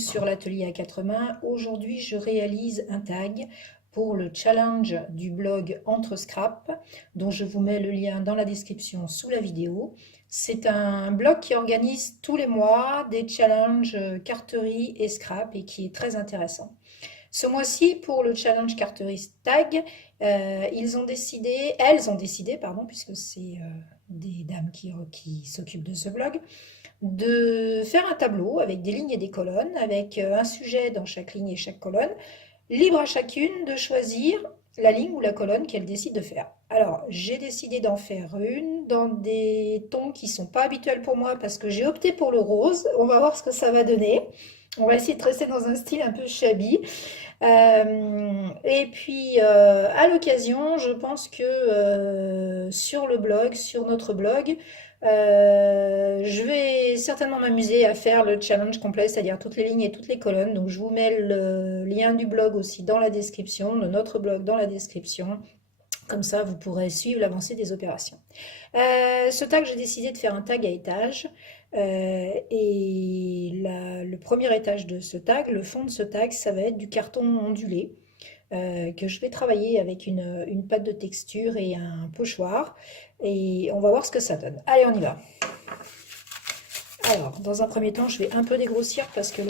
sur l'atelier à quatre mains. Aujourd'hui, je réalise un tag pour le challenge du blog Entre Scrap, dont je vous mets le lien dans la description sous la vidéo. C'est un blog qui organise tous les mois des challenges carterie et scrap et qui est très intéressant. Ce mois-ci, pour le challenge carterie tag, elles ont décidé, pardon, puisque c'est des dames qui s'occupent de ce blog, de faire un tableau avec des lignes et des colonnes, avec un sujet dans chaque ligne et chaque colonne, libre à chacune de choisir la ligne ou la colonne qu'elle décide de faire. Alors, j'ai décidé d'en faire une dans des tons qui ne sont pas habituels pour moi parce que j'ai opté pour le rose. On va voir ce que ça va donner. On va essayer de rester dans un style un peu shabby. Et puis, à l'occasion, je pense que sur le blog, sur notre blog, je vais certainement m'amuser à faire le challenge complet, c'est-à-dire toutes les lignes et toutes les colonnes. Donc, je vous mets le lien du blog aussi dans la description, de notre blog dans la description. Comme ça, vous pourrez suivre l'avancée des opérations. Ce tag, j'ai décidé de faire un tag à étage. Le premier étage de ce tag, le fond de ce tag, ça va être du carton ondulé que je vais travailler avec une pâte de texture et un pochoir. Et on va voir ce que ça donne. Allez, on y va. Alors, dans un premier temps, je vais un peu dégrossir parce que...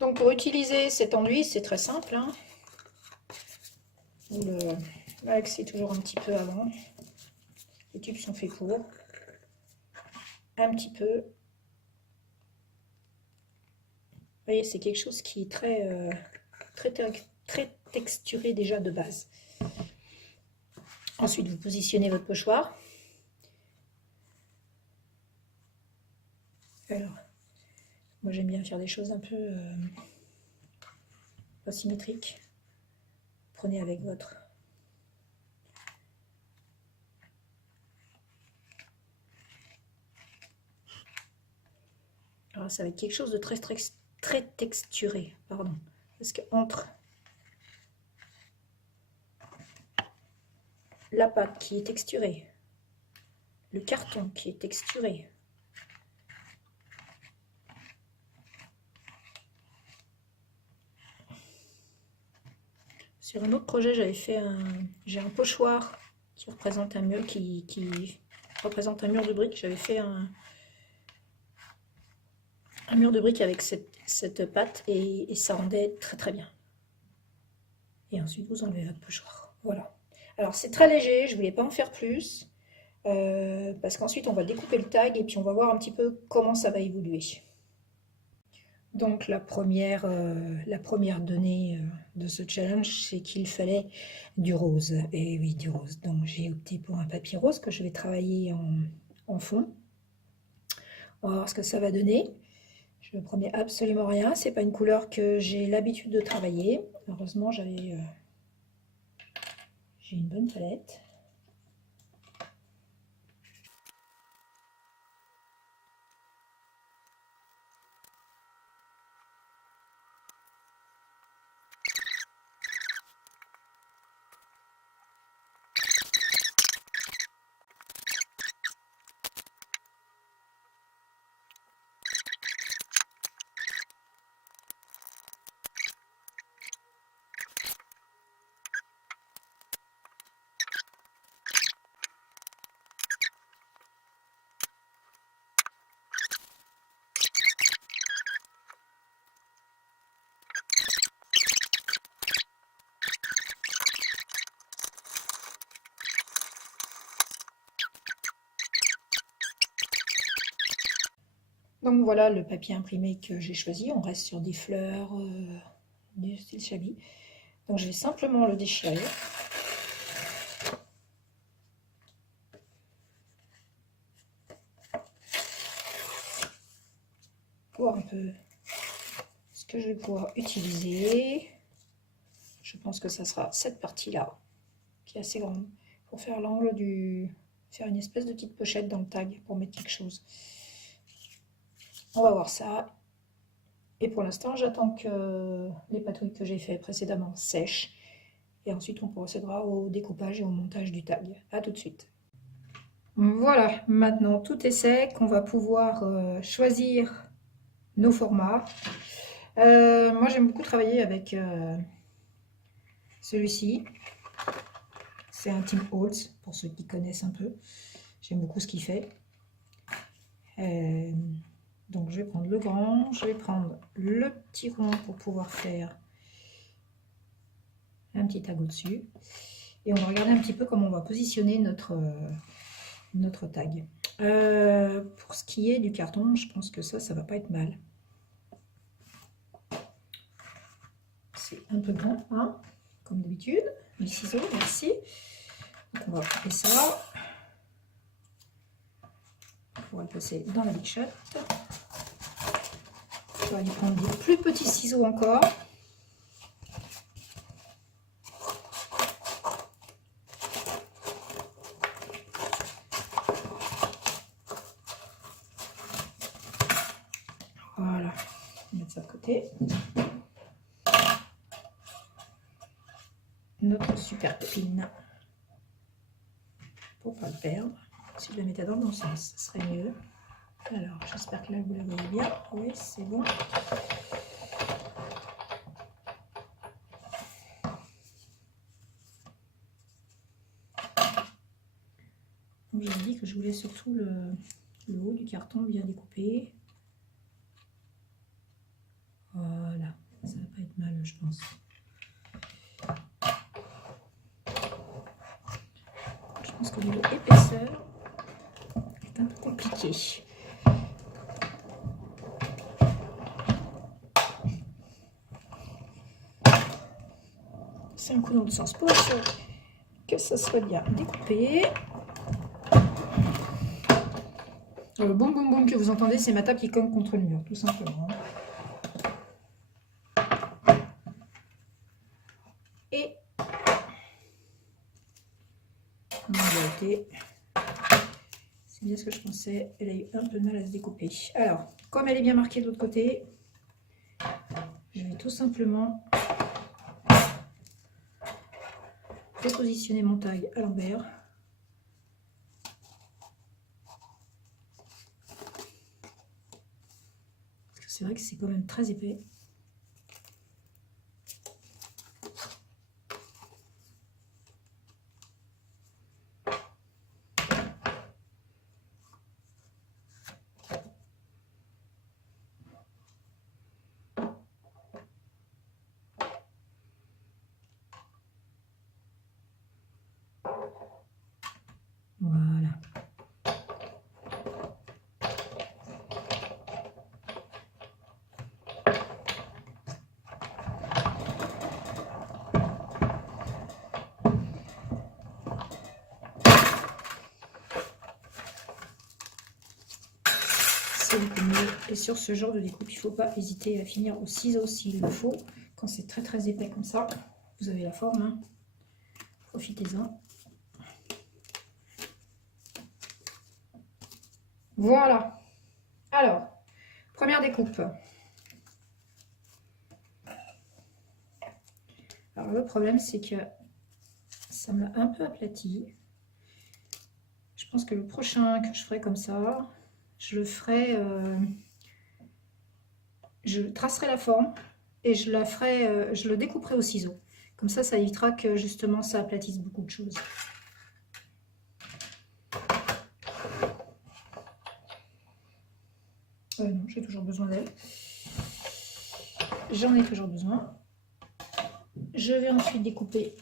Donc, pour utiliser cet enduit, c'est très simple, hein. Vous le malaxez toujours un petit peu avant. Les tubes sont faits pour. Un petit peu. Vous voyez, c'est quelque chose qui est très texturé déjà de base. Ensuite, vous positionnez votre pochoir. Alors, moi j'aime bien faire des choses un peu pas symétriques. Prenez avec votre... Alors, ça va être quelque chose de très texturé, pardon. Parce que entre la pâte qui est texturée, le carton qui est texturé, sur un autre projet, j'ai un pochoir qui représente un mur, qui représente un mur de briques. J'avais fait un mur de briques avec cette pâte et ça rendait très bien. Et ensuite, vous enlevez votre pochoir. Voilà. Alors, c'est très léger, je ne voulais pas en faire plus parce qu'ensuite, on va découper le tag et puis on va voir un petit peu comment ça va évoluer. Donc la première donnée de ce challenge, c'est qu'il fallait du rose. Et oui, du rose. Donc j'ai opté pour un papier rose que je vais travailler en fond. On va voir ce que ça va donner. Je ne promets absolument rien. C'est pas une couleur que j'ai l'habitude de travailler. Heureusement, j'ai une bonne palette. Donc voilà le papier imprimé que j'ai choisi. On reste sur des fleurs du style shabby. Donc je vais simplement le déchirer. Voir un peu ce que je vais pouvoir utiliser. Je pense que ça sera cette partie-là, qui est assez grande, pour faire l'angle faire une espèce de petite pochette dans le tag, pour mettre quelque chose. On va voir ça. Et pour l'instant, j'attends que les patouilles que j'ai fait précédemment sèchent. Et ensuite, on procédera au découpage et au montage du tag. À tout de suite. Voilà, maintenant tout est sec. On va pouvoir choisir nos formats. Moi, j'aime beaucoup travailler avec celui-ci. C'est un Tim Holtz, pour ceux qui connaissent un peu. J'aime beaucoup ce qu'il fait. Donc, je vais prendre le grand, je vais prendre le petit rond pour pouvoir faire un petit tag au-dessus. Et on va regarder un petit peu comment on va positionner notre tag. Pour ce qui est du carton, je pense que ça va pas être mal. C'est un peu grand, hein, comme d'habitude. Les ciseaux, merci. Donc on va couper ça. On va le passer dans la Big Shot. On va aller prendre des plus petits ciseaux encore. Voilà, on va mettre ça de côté. Notre super copine, pour ne pas le perdre. Si je la mettais dans le bon sens, ce serait mieux. Alors, j'espère que là, vous la voyez bien. Oui, c'est bon. Donc, j'ai dit que je voulais surtout le haut du carton bien découpé. Voilà, ça va pas être mal, je pense. Je pense qu'au niveau épaisseur, c'est un peu compliqué. C'est un coup dans le sens pour assurer que ça soit bien découpé. Le boum boum boum que vous entendez, c'est ma table qui cogne contre le mur, tout simplement. Et c'est bien ce que je pensais, elle a eu un peu de mal à se découper. Alors, comme elle est bien marquée de l'autre côté, je vais tout simplement repositionner mon tag à l'envers. Parce que c'est vrai que c'est quand même très épais. Voilà. C'est beaucoup mieux. Et sur ce genre de découpe, il ne faut pas hésiter à finir au ciseau s'il le faut. Quand c'est très très épais comme ça, vous avez la forme, hein. Profitez-en. Voilà. Alors, première découpe. Alors le problème, c'est que ça me l'a un peu aplati. Je pense que le prochain que je ferai comme ça, je le ferai, je tracerai la forme et je la ferai, je le découperai au ciseau. Comme ça évitera que justement ça aplatisse beaucoup de choses. Non, j'ai toujours besoin d'elle. J'en ai toujours besoin. Je vais ensuite découper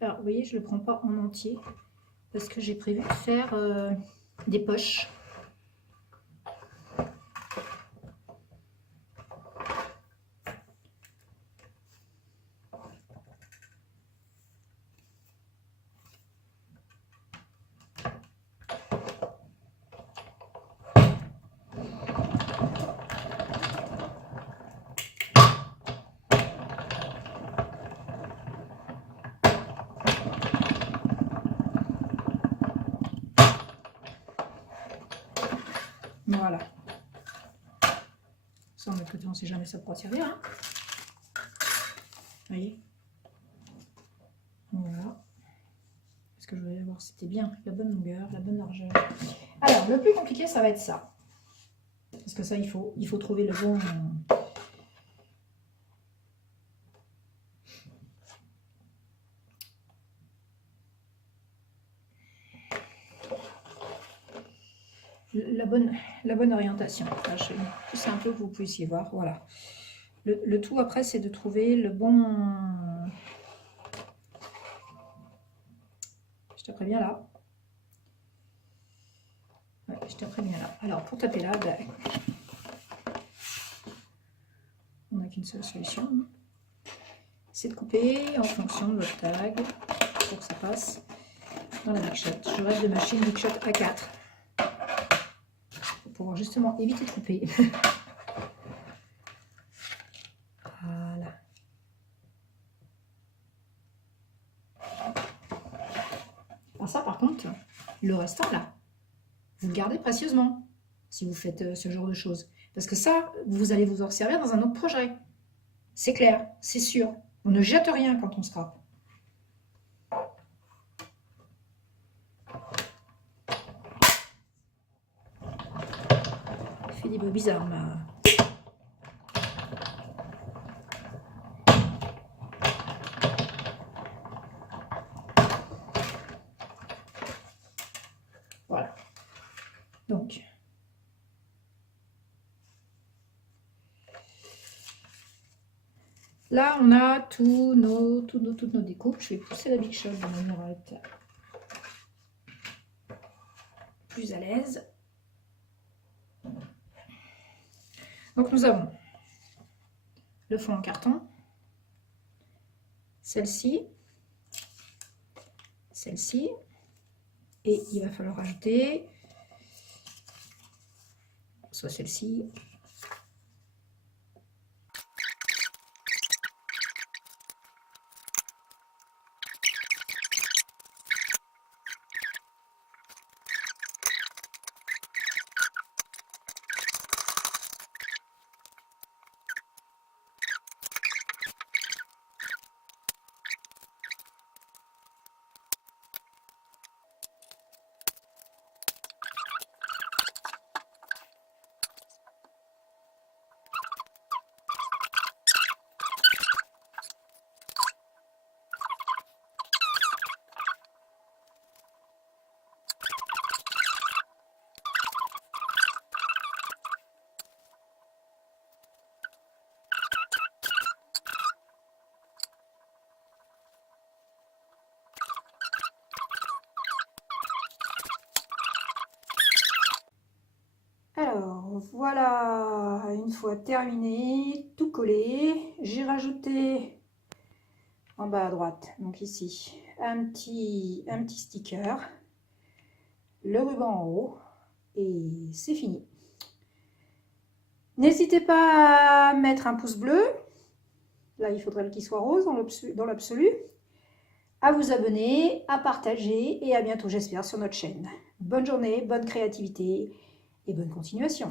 alors vous voyez, je ne le prends pas en entier parce que j'ai prévu de faire des poches. Voilà. Ça, de l'autre côté, on ne sait jamais ça pourra servir. Hein. Vous voyez? Voilà. Parce que je voulais voir si c'était bien la bonne longueur, la bonne largeur. Alors, le plus compliqué, ça va être ça. Parce que ça, il faut trouver le bon... La bonne orientation. Là, je vais pousser un peu que vous puissiez voir. Voilà. Le tout après, c'est de trouver le bon... Je taperai bien là. Ouais, je taperai bien là. Alors, pour taper là, ben, on n'a qu'une seule solution. Hein. C'est de couper en fonction de votre tag pour que ça passe dans la Big Shot. Je rêve de machine Big Shot A4. Pour pouvoir justement éviter de couper. Voilà. Alors ça, par contre, le restant là, vous le gardez précieusement si vous faites ce genre de choses. Parce que ça, vous allez vous en servir dans un autre projet. C'est clair, c'est sûr. On ne jette rien quand on scrape. Il fait des bruits bizarres là. Voilà. Donc, là, on a toutes nos découpes. Je vais pousser la Big Shot de manière à être plus à l'aise. Donc, nous avons le fond en carton, celle-ci, et il va falloir ajouter soit celle-ci, Alors, voilà, une fois terminé, tout collé, j'ai rajouté en bas à droite, donc ici, un petit sticker, le ruban en haut, et c'est fini. N'hésitez pas à mettre un pouce bleu, là il faudrait qu'il soit rose dans l'absolu, à vous abonner, à partager, et à bientôt j'espère sur notre chaîne. Bonne journée, bonne créativité, et bonne continuation.